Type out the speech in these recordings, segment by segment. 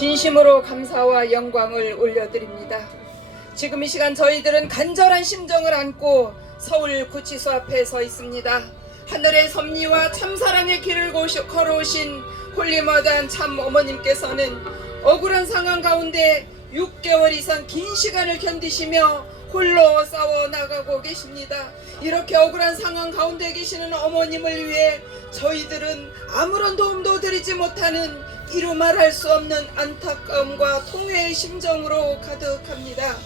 진심으로 감사와 영광을 올려드립니다. 지금 이 시간 저희들은 간절한 심정을 안고 서울 구치소 앞에 서 있습니다. 하늘의 섭리와 참사랑의 길을 걸어오신 홀리마다한 참 어머님께서는 억울한 상황 가운데 6개월 이상 긴 시간을 견디시며 홀로 싸워 나가고 계십니다. 이렇게 억울한 상황 가운데 계시는 어머님을 위해 저희들은 아무런 도움도 드리지 못하는 이루 말할 수 없는 안타까움과 통회의 심정으로 가득합니다.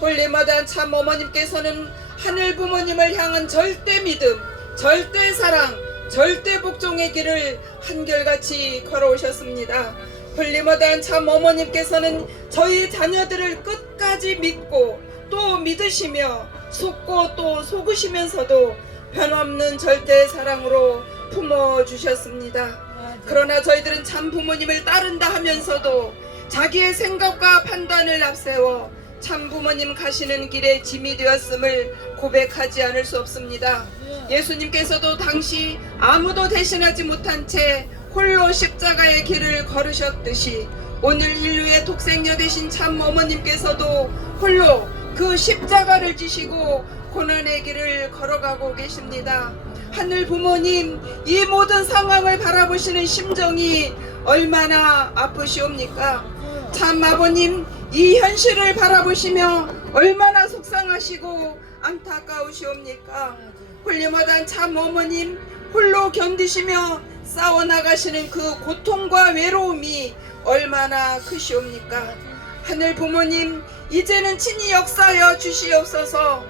홀리마다한 참 어머님께서는 하늘 부모님을 향한 절대 믿음, 절대 사랑, 절대 복종의 길을 한결같이 걸어오셨습니다. 홀리마다한 참 어머님께서는 저희 자녀들을 끝까지 믿고 또 믿으시며 속고 또 속으시면서도 변함없는 절대 사랑으로 품어주셨습니다. 그러나 저희들은 참 부모님을 따른다 하면서도 자기의 생각과 판단을 앞세워 참 부모님 가시는 길에 짐이 되었음을 고백하지 않을 수 없습니다. 예수님께서도 당시 아무도 대신하지 못한 채 홀로 십자가의 길을 걸으셨듯이 오늘 인류의 독생녀 되신 참 어머님께서도 홀로 그 십자가를 지시고 고난의 길을 걸어가고 계십니다. 하늘 부모님, 이 모든 상황을 바라보시는 심정이 얼마나 아프시옵니까? 참 아버님, 이 현실을 바라보시며 얼마나 속상하시고 안타까우시옵니까? 홀리마다한 참 어머님, 홀로 견디시며 싸워나가시는 그 고통과 외로움이 얼마나 크시옵니까? 하늘 부모님, 이제는 친히 역사하여 주시옵소서.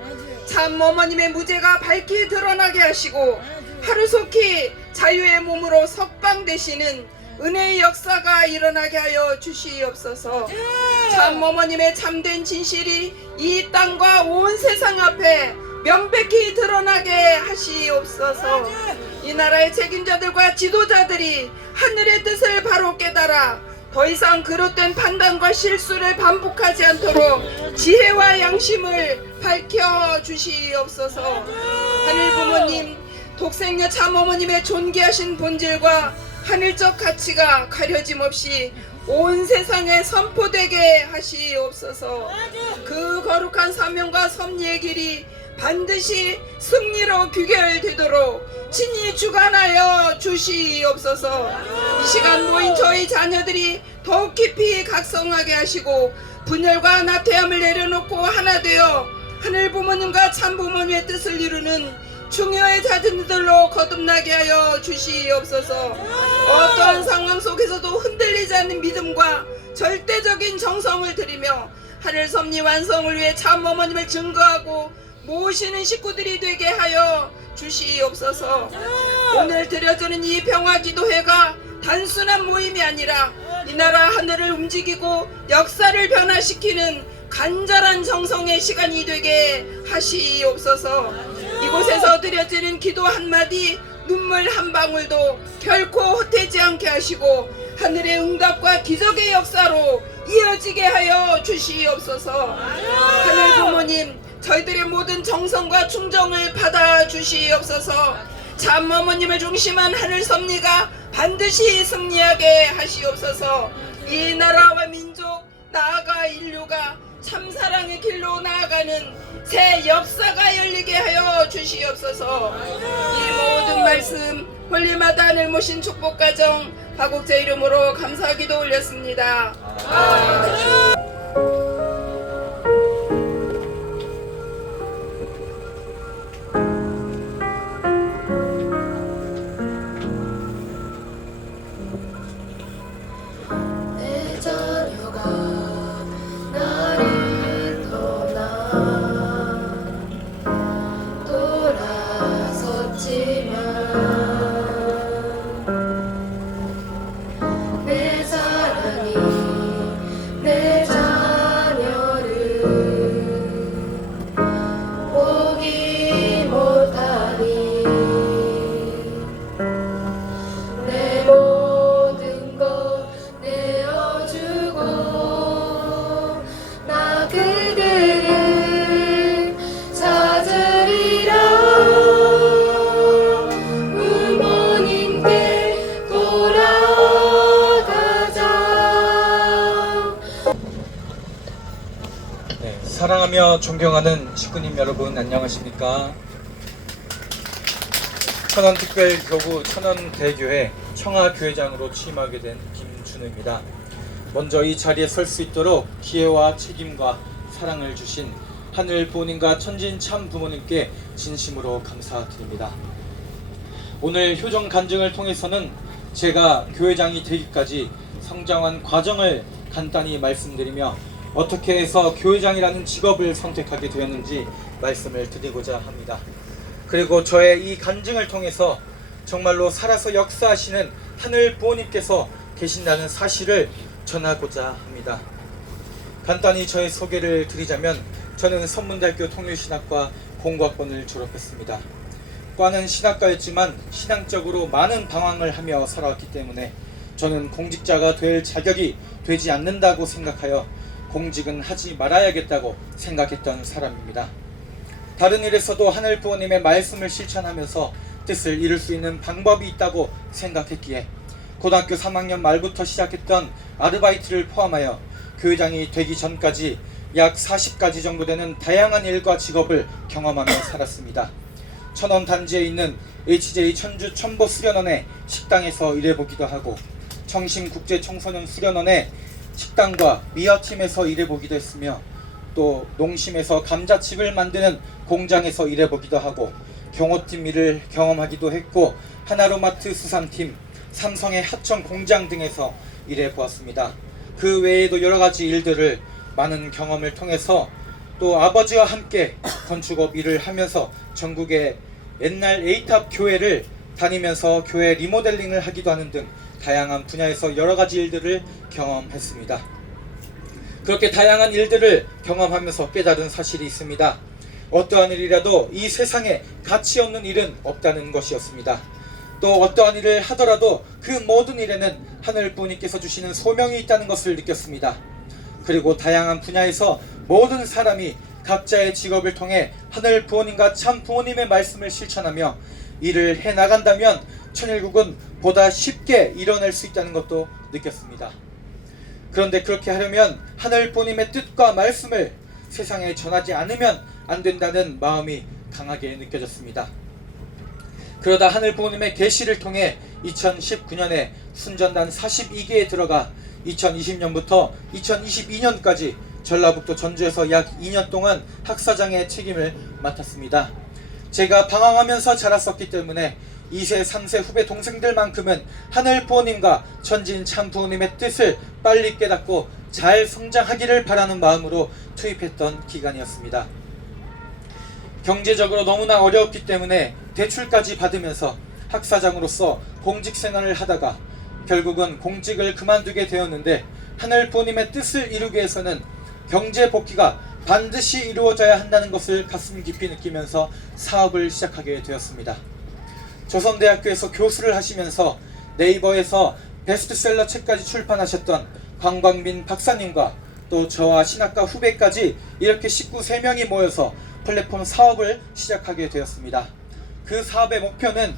참 어머님의 무죄가 밝히 드러나게 하시고 하루속히 자유의 몸으로 석방되시는 은혜의 역사가 일어나게 하여 주시옵소서. 참 어머님의 참된 진실이 이 땅과 온 세상 앞에 명백히 드러나게 하시옵소서. 이 나라의 책임자들과 지도자들이 하늘의 뜻을 바로 깨달아 더 이상 그릇된 판단과 실수를 반복하지 않도록 지혜와 양심을 밝혀주시옵소서. 하늘 부모님, 독생녀 참 어머님의 존귀하신 본질과 하늘적 가치가 가려짐 없이 온 세상에 선포되게 하시옵소서. 그 거룩한 사명과 섭리의 길이 반드시 승리로 귀결되도록 친히 주관하여 주시옵소서. 이 시간 모인 저희 자녀들이 더욱 깊이 각성하게 하시고 분열과 나태함을 내려놓고 하나 되어 하늘 부모님과 참 부모님의 뜻을 이루는 중요의 자들로 거듭나게 하여 주시옵소서. 어떠한 상황 속에서도 흔들리지 않는 믿음과 절대적인 정성을 들이며 하늘 섭리 완성을 위해 참 어머님을 증거하고 모시는 식구들이 되게 하여 주시옵소서. 오늘 드려지는 이 평화기도회가 단순한 모임이 아니라 이 나라 하늘을 움직이고 역사를 변화시키는 간절한 정성의 시간이 되게 하시옵소서. 이곳에서 드려지는 기도 한마디, 눈물 한 방울도 결코 헛되지 않게 하시고 하늘의 응답과 기적의 역사로 이어지게 하여 주시옵소서. 하늘 부모님, 저희들의 모든 정성과 충정을 받아 주시옵소서. 참 어머님을 중심한 하늘 섭리가 반드시 승리하게 하시옵소서. 이 나라와 민족, 나아가 인류가 참사랑의 길로 나아가는 새 역사가 열리게 하여 주시옵소서. 이 모든 말씀 홀리마다 하늘 모신 축복가정 화국제 이름으로 감사기도 올렸습니다. 아멘. 내 사랑하며 존경하는 식구님 여러분, 안녕하십니까? 천안특별교구 천안대교회 청하교회장으로 취임하게 된 김준우입니다. 먼저 이 자리에 설 수 있도록 기회와 책임과 사랑을 주신 하늘 부모님과 천진 참 부모님께 진심으로 감사드립니다. 오늘 효정 간증을 통해서는 제가 교회장이 되기까지 성장한 과정을 간단히 말씀드리며 어떻게 해서 교회장이라는 직업을 선택하게 되었는지 말씀을 드리고자 합니다. 그리고 저의 이 간증을 통해서 정말로 살아서 역사하시는 하늘 부모님께서 계신다는 사실을 전하고자 합니다. 간단히 저의 소개를 드리자면 저는 선문대학교 통일신학과 공과학번을 졸업했습니다. 과는 신학과였지만 신앙적으로 많은 방황을 하며 살아왔기 때문에 저는 공직자가 될 자격이 되지 않는다고 생각하여 공직은 하지 말아야겠다고 생각했던 사람입니다. 다른 일에서도 하늘 부모님의 말씀을 실천하면서 뜻을 이룰 수 있는 방법이 있다고 생각했기에 고등학교 3학년 말부터 시작했던 아르바이트를 포함하여 교회장이 되기 전까지 약 40가지 정도 되는 다양한 일과 직업을 경험하며 살았습니다. 천원 단지에 있는 HJ 천주 천보 수련원의 식당에서 일해보기도 하고 청심국제 청소년 수련원의 식당과 미화팀에서 일해보기도 했으며 또 농심에서 감자칩을 만드는 공장에서 일해보기도 하고 경호팀 일을 경험하기도 했고 하나로마트 수산팀, 삼성의 하청 공장 등에서 일해보았습니다. 그 외에도 여러가지 일들을 많은 경험을 통해서 또 아버지와 함께 건축업 일을 하면서 전국의 옛날 A탑 교회를 다니면서 교회 리모델링을 하기도 하는 등 다양한 분야에서 여러가지 일들을 경험했습니다. 그렇게 다양한 일들을 경험하면서 깨달은 사실이 있습니다. 어떠한 일이라도 이 세상에 가치 없는 일은 없다는 것이었습니다. 또 어떠한 일을 하더라도 그 모든 일에는 하늘 부모님께서 주시는 소명이 있다는 것을 느꼈습니다. 그리고 다양한 분야에서 모든 사람이 각자의 직업을 통해 하늘 부모님과 참 부모님의 말씀을 실천하며 일을 해나간다면 천일국은 보다 쉽게 이뤄낼 수 있다는 것도 느꼈습니다. 그런데 그렇게 하려면 하늘 부모님의 뜻과 말씀을 세상에 전하지 않으면 안 된다는 마음이 강하게 느껴졌습니다. 그러다 하늘 부모님의 계시를 통해 2019년에 순전단 42기에 들어가 2020년부터 2022년까지 전라북도 전주에서 약 2년 동안 학사장의 책임을 맡았습니다. 제가 방황하면서 자랐었기 때문에 2세, 3세 후배 동생들만큼은 하늘 부모님과 천진 참 부모님의 뜻을 빨리 깨닫고 잘 성장하기를 바라는 마음으로 투입했던 기간이었습니다. 경제적으로 너무나 어려웠기 때문에 대출까지 받으면서 학사장으로서 공직 생활을 하다가 결국은 공직을 그만두게 되었는데 하늘 부모님의 뜻을 이루기 위해서는 경제 복귀가 반드시 이루어져야 한다는 것을 가슴 깊이 느끼면서 사업을 시작하게 되었습니다. 조선대학교에서 교수를 하시면서 네이버에서 베스트셀러 책까지 출판하셨던 광광민 박사님과 또 저와 신학과 후배까지 이렇게 식구 3명이 모여서 플랫폼 사업을 시작하게 되었습니다. 그 사업의 목표는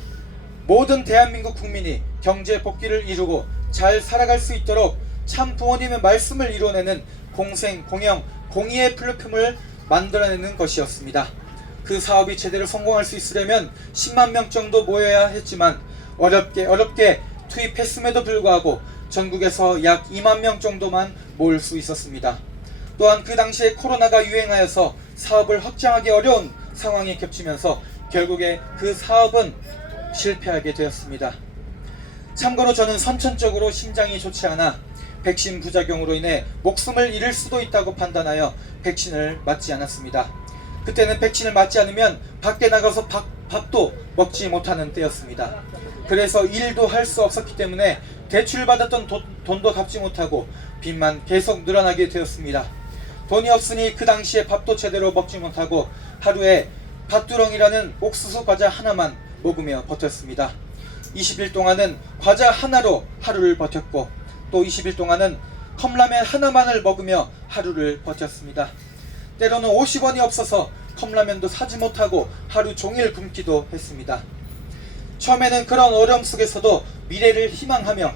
모든 대한민국 국민이 경제 복귀를 이루고 잘 살아갈 수 있도록 참 부모님의 말씀을 이뤄내는 공생, 공영, 공의의 플랫폼을 만들어내는 것이었습니다. 그 사업이 제대로 성공할 수 있으려면 10만 명 정도 모여야 했지만 어렵게 투입했음에도 불구하고 전국에서 약 2만 명 정도만 모을 수 있었습니다. 또한 그 당시에 코로나가 유행하여서 사업을 확장하기 어려운 상황이 겹치면서 결국에 그 사업은 실패하게 되었습니다. 참고로 저는 선천적으로 심장이 좋지 않아 백신 부작용으로 인해 목숨을 잃을 수도 있다고 판단하여 백신을 맞지 않았습니다. 그때는 백신을 맞지 않으면 밖에 나가서 밥도 먹지 못하는 때였습니다. 그래서 일도 할 수 없었기 때문에 대출받았던 돈도 갚지 못하고 빚만 계속 늘어나게 되었습니다. 돈이 없으니 그 당시에 밥도 제대로 먹지 못하고 하루에 밭두렁이라는 옥수수 과자 하나만 먹으며 버텼습니다. 20일 동안은 과자 하나로 하루를 버텼고 또 20일 동안은 컵라면 하나만을 먹으며 하루를 버텼습니다. 때로는 50원이 없어서 컵라면도 사지 못하고 하루 종일 굶기도 했습니다. 처음에는 그런 어려움 속에서도 미래를 희망하며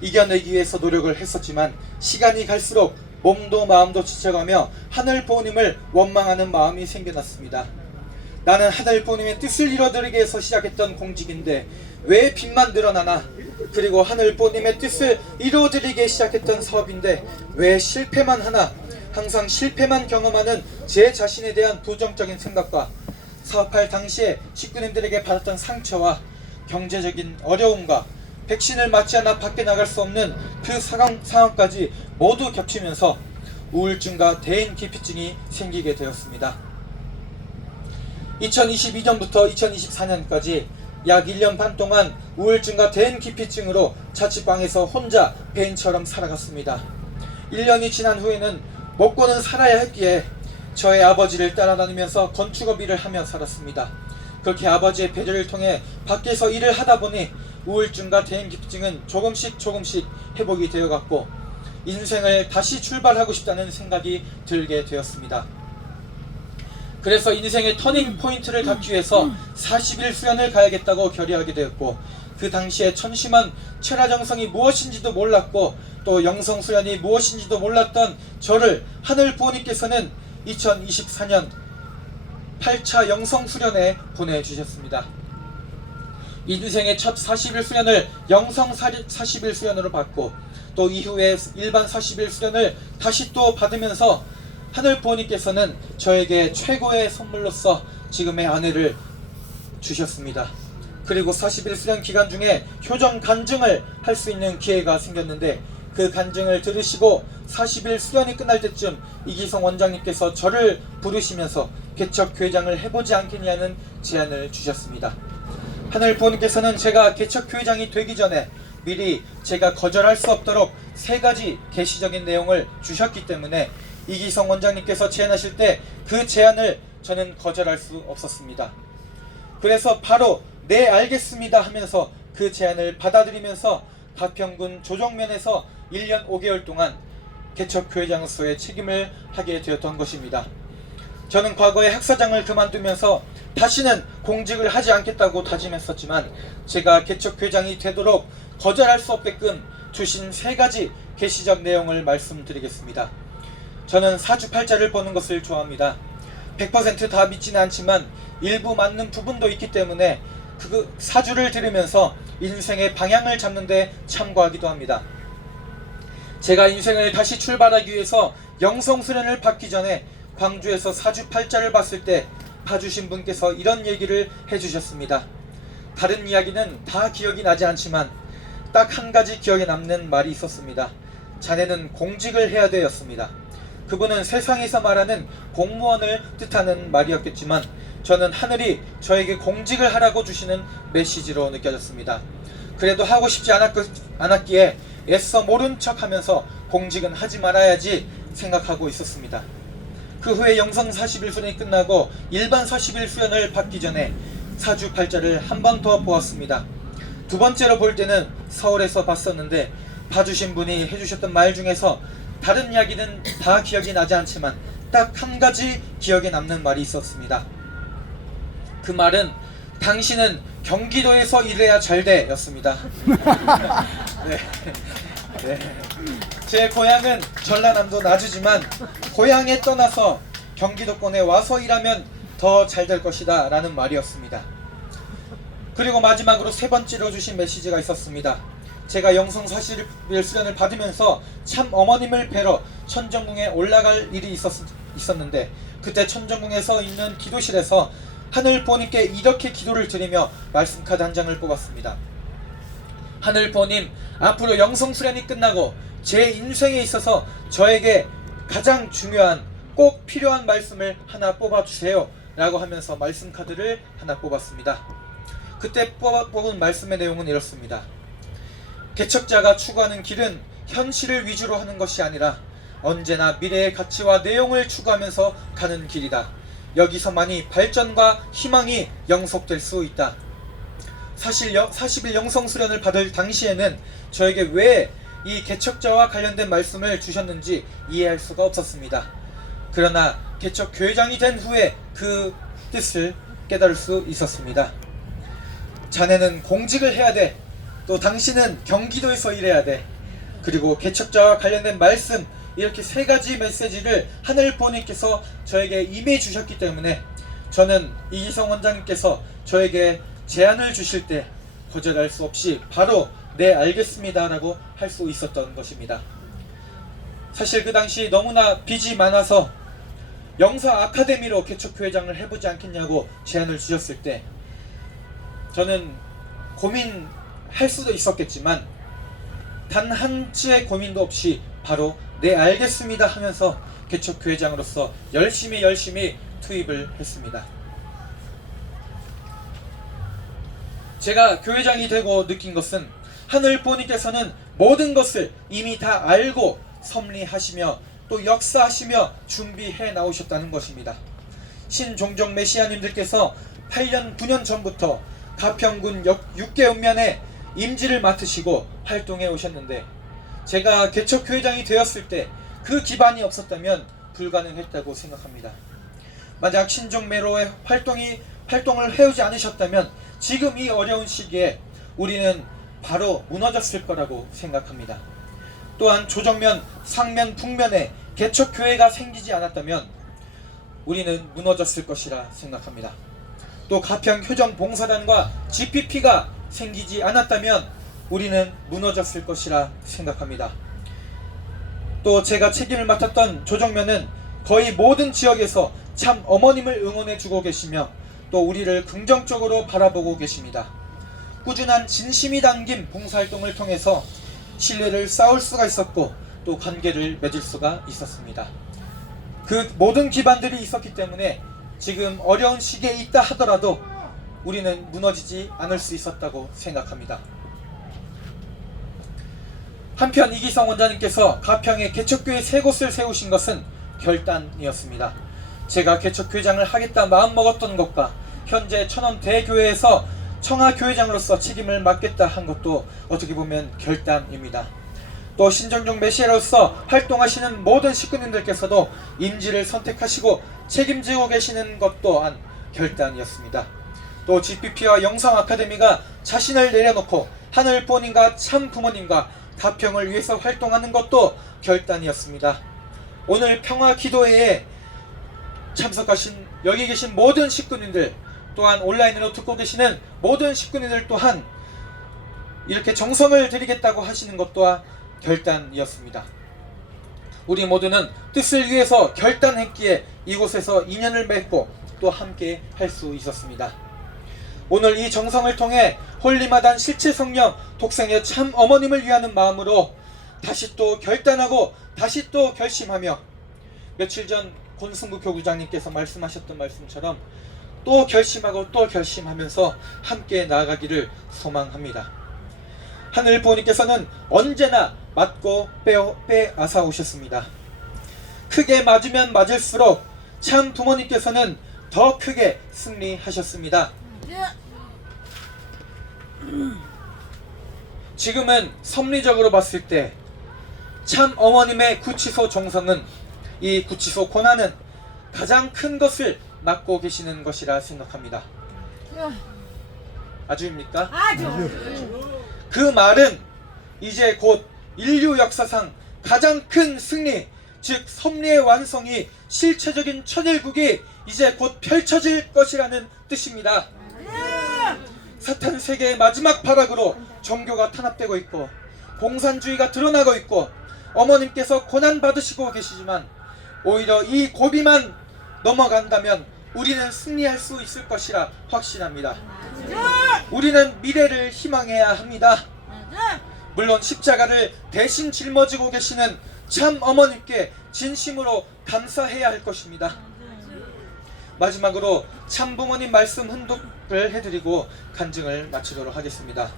이겨내기 위해서 노력을 했었지만 시간이 갈수록 몸도 마음도 지쳐가며 하늘 부모님을 원망하는 마음이 생겨났습니다. 나는 하늘 부모님의 뜻을 이뤄드리기 위해서 시작했던 공직인데 왜 빚만 늘어나나? 그리고 하늘 부모님의 뜻을 이루어드리기 위해 시작했던 사업인데 왜 실패만 하나? 항상 실패만 경험하는 제 자신에 대한 부정적인 생각과 사업할 당시에 식구님들에게 받았던 상처와 경제적인 어려움과 백신을 맞지 않아 밖에 나갈 수 없는 그 상황까지 모두 겹치면서 우울증과 대인 기피증이 생기게 되었습니다. 2022년부터 2024년까지 약 1년 반 동안 우울증과 대인 기피증으로 자취방에서 혼자 배인처럼 살아갔습니다. 1년이 지난 후에는 먹고는 살아야 했기에 저의 아버지를 따라다니면서 건축업 일을 하며 살았습니다. 그렇게 아버지의 배려를 통해 밖에서 일을 하다 보니 우울증과 대인 기피증은 조금씩 회복이 되어갔고 인생을 다시 출발하고 싶다는 생각이 들게 되었습니다. 그래서 인생의 터닝 포인트를 갖기 위해서 40일 수련을 가야겠다고 결의하게 되었고, 그 당시에 천심한 철야정성이 무엇인지도 몰랐고 또 영성수련이 무엇인지도 몰랐던 저를 하늘 부모님께서는 2024년 8차 영성수련에 보내주셨습니다. 인생의 첫 40일 수련을 영성 40일 수련으로 받고 또 이후에 일반 40일 수련을 다시 또 받으면서 하늘 부모님께서는 저에게 최고의 선물로서 지금의 아내를 주셨습니다. 그리고 40일 수련 기간 중에 효정 간증을 할 수 있는 기회가 생겼는데, 그 간증을 들으시고 40일 수련이 끝날 때쯤 이기성 원장님께서 저를 부르시면서 개척교회장을 해보지 않겠냐는 제안을 주셨습니다. 하늘 부모님께서는 제가 개척교회장이 되기 전에 미리 제가 거절할 수 없도록 3가지 계시적인 내용을 주셨기 때문에 이기성 원장님께서 제안하실 때 그 제안을 저는 거절할 수 없었습니다. 그래서 바로 네 알겠습니다 하면서 그 제안을 받아들이면서 가평군 조정면에서 1년 5개월 동안 개척교회장으로서의 책임을 하게 되었던 것입니다. 저는 과거에 학사장을 그만두면서 다시는 공직을 하지 않겠다고 다짐했었지만 제가 개척교회장이 되도록 거절할 수 없게끔 주신 3가지 계시적 내용을 말씀드리겠습니다. 저는 사주팔자를 보는 것을 좋아합니다. 100% 다 믿지는 않지만 일부 맞는 부분도 있기 때문에 그 사주를 들으면서 인생의 방향을 잡는 데 참고하기도 합니다. 제가 인생을 다시 출발하기 위해서 영성수련을 받기 전에 광주에서 사주팔자를 봤을 때 봐주신 분께서 이런 얘기를 해주셨습니다. 다른 이야기는 다 기억이 나지 않지만 딱 한 가지 기억에 남는 말이 있었습니다. 자네는 공직을 해야 되었습니다. 그분은 세상에서 말하는 공무원을 뜻하는 말이었겠지만 저는 하늘이 저에게 공직을 하라고 주시는 메시지로 느껴졌습니다. 그래도 하고 싶지 않았기에 애써 모른 척 하면서 공직은 하지 말아야지 생각하고 있었습니다. 그 후에 영성 40일 수련이 끝나고 일반 40일 수련을 받기 전에 사주팔자를 한 번 더 보았습니다. 2번째로 볼 때는 서울에서 봤었는데 봐주신 분이 해주셨던 말 중에서 다른 이야기는 다 기억이 나지 않지만 딱 한 가지 기억에 남는 말이 있었습니다. 그 말은 당신은 경기도에서 일해야 잘돼 였습니다. 네. 제 고향은 전라남도 나주지만 고향에 떠나서 경기도권에 와서 일하면 더 잘 될 것이다 라는 말이었습니다. 그리고 마지막으로 3번째로 주신 메시지가 있었습니다. 제가 영성 40일 수련을 받으면서 참 어머님을 뵈러 천정궁에 올라갈 일이 있었는데 그때 천정궁에서 있는 기도실에서 하늘 부모님께 이렇게 기도를 드리며 말씀카드 한 장을 뽑았습니다. 하늘 부모님, 앞으로 영성 수련이 끝나고 제 인생에 있어서 저에게 가장 중요한 꼭 필요한 말씀을 하나 뽑아주세요 라고 하면서 말씀카드를 하나 뽑았습니다. 그때 뽑은 말씀의 내용은 이렇습니다. 개척자가 추구하는 길은 현실을 위주로 하는 것이 아니라 언제나 미래의 가치와 내용을 추구하면서 가는 길이다. 여기서만이 발전과 희망이 영속될 수 있다. 사실 40일 영성수련을 받을 당시에는 저에게 왜 이 개척자와 관련된 말씀을 주셨는지 이해할 수가 없었습니다. 그러나 개척교회장이 된 후에 그 뜻을 깨달을 수 있었습니다. 자네는 공직을 해야 돼. 또 당신은 경기도에서 일해야 돼. 그리고 개척자와 관련된 말씀, 이렇게 세 가지 메시지를 하늘 부모님께서 저에게 임해 주셨기 때문에 저는 이기성 원장님께서 저에게 제안을 주실 때 거절할 수 없이 바로 네 알겠습니다 라고 할 수 있었던 것입니다. 사실 그 당시 너무나 빚이 많아서 영사 아카데미로 개척교회장을 해보지 않겠냐고 제안을 주셨을 때 저는 고민할 수도 있었겠지만 단 한치의 고민도 없이 바로 네 알겠습니다 하면서 개척교회장으로서 열심히 투입을 했습니다. 제가 교회장이 되고 느낀 것은 하늘 부모님께서는 모든 것을 이미 다 알고 섭리하시며 또 역사하시며 준비해 나오셨다는 것입니다. 신종종 메시아님들께서 8년 9년 전부터 가평군 6개 읍면에 임지를 맡으시고 활동해 오셨는데 제가 개척교회장이 되었을 때 그 기반이 없었다면 불가능했다고 생각합니다. 만약 신종매로의 활동을 해오지 않으셨다면 지금 이 어려운 시기에 우리는 바로 무너졌을 거라고 생각합니다. 또한 조정면, 상면, 북면에 개척교회가 생기지 않았다면 우리는 무너졌을 것이라 생각합니다. 또 가평 효정봉사단과 GPP가 생기지 않았다면 우리는 무너졌을 것이라 생각합니다. 또 제가 책임을 맡았던 조정면은 거의 모든 지역에서 참 어머님을 응원해 주고 계시며 또 우리를 긍정적으로 바라보고 계십니다. 꾸준한 진심이 담긴 봉사활동을 통해서 신뢰를 쌓을 수가 있었고 또 관계를 맺을 수가 있었습니다. 그 모든 기반들이 있었기 때문에 지금 어려운 시기에 있다 하더라도 우리는 무너지지 않을 수 있었다고 생각합니다. 한편 이기성 원장님께서 가평에 개척교회 3곳을 세우신 것은 결단이었습니다. 제가 개척교회장을 하겠다 마음먹었던 것과 현재 천원대교회에서 청하교회장으로서 책임을 맡겠다 한 것도 어떻게 보면 결단입니다. 또 신정종 메시아로서 활동하시는 모든 식구님들께서도 임지를 선택하시고 책임지고 계시는 것 또한 결단이었습니다. 또 GPP와 영성아카데미가 자신을 내려놓고 하늘 부모님과 참 부모님과 가평을 위해서 활동하는 것도 결단이었습니다. 오늘 평화 기도회에 참석하신 여기 계신 모든 식구님들 또한 온라인으로 듣고 계시는 모든 식구님들 또한 이렇게 정성을 드리겠다고 하시는 것 또한 결단이었습니다. 우리 모두는 뜻을 위해서 결단했기에 이곳에서 인연을 맺고 또 함께 할 수 있었습니다. 오늘 이 정성을 통해 홀리마단 실체 성령 독생의 참 어머님을 위하는 마음으로 다시 또 결단하고 다시 또 결심하며 며칠 전 권승구 교구장님께서 말씀하셨던 말씀처럼 또 결심하고 또 결심하면서 함께 나아가기를 소망합니다. 하늘 부모님께서는 언제나 맞고 빼앗아 오셨습니다. 크게 맞으면 맞을수록 참 부모님께서는 더 크게 승리하셨습니다. 지금은 섭리적으로 봤을 때 참 어머님의 구치소 정성은 이 구치소 고난은 가장 큰 것을 맡고 계시는 것이라 생각합니다. 아주입니까? 그 말은 이제 곧 인류 역사상 가장 큰 승리, 즉 섭리의 완성이 실체적인 천일국이 이제 곧 펼쳐질 것이라는 뜻입니다. 사탄 세계의 마지막 발악으로 종교가 탄압되고 있고 공산주의가 드러나고 있고 어머님께서 고난 받으시고 계시지만 오히려 이 고비만 넘어간다면 우리는 승리할 수 있을 것이라 확신합니다. 우리는 미래를 희망해야 합니다. 물론 십자가를 대신 짊어지고 계시는 참 어머님께 진심으로 감사해야 할 것입니다. 마지막으로 참 부모님 말씀 훈독을 해드리고 간증을 마치도록 하겠습니다.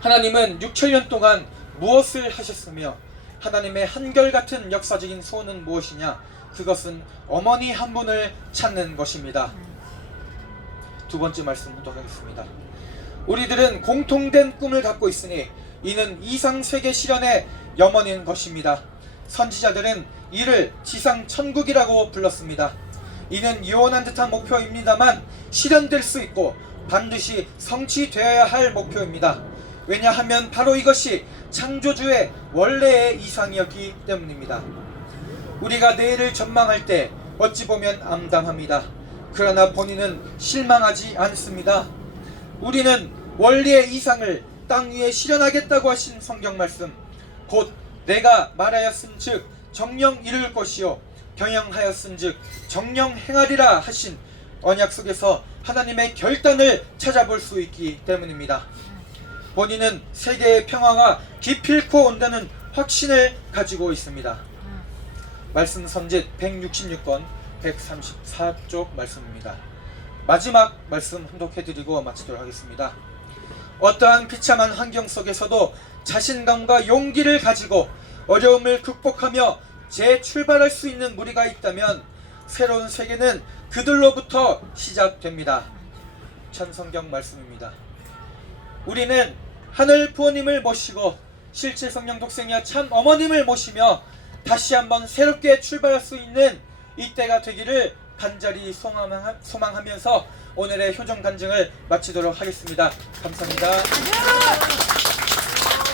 하나님은 6천년 동안 무엇을 하셨으며 하나님의 한결같은 역사적인 소원은 무엇이냐? 그것은 어머니 한 분을 찾는 것입니다. 두 번째 말씀 훈독하겠습니다. 우리들은 공통된 꿈을 갖고 있으니 이는 이상세계 실현의 염원인 것입니다. 선지자들은 이를 지상 천국이라고 불렀습니다. 이는 유언한 듯한 목표입니다만 실현될 수 있고 반드시 성취되어야 할 목표입니다. 왜냐하면 바로 이것이 창조주의 원래의 이상이었기 때문입니다. 우리가 내일을 전망할 때 어찌 보면 암담합니다. 그러나 본인은 실망하지 않습니다. 우리는 원리의 이상을 땅 위에 실현하겠다고 하신 성경 말씀, 곧 내가 말하였은즉 정령 이룰 것이요 경영하였은즉 정령 행하리라 하신 언약 속에서 하나님의 결단을 찾아볼 수 있기 때문입니다. 본인은 세계의 평화가 기필코 온다는 확신을 가지고 있습니다. 말씀 선짓 166권 134쪽 말씀입니다. 마지막 말씀 혼독해드리고 마치도록 하겠습니다. 어떠한 비참한 환경 속에서도 자신감과 용기를 가지고 어려움을 극복하며 재출발할 수 있는 무리가 있다면 새로운 세계는 그들로부터 시작됩니다. 천성경 말씀입니다. 우리는 하늘 부모님을 모시고 실제 성령 독생녀 참 어머님을 모시며 다시 한번 새롭게 출발할 수 있는 이때가 되기를 간절히 소망하면서 오늘의 효정 간증을 마치도록 하겠습니다. 감사합니다.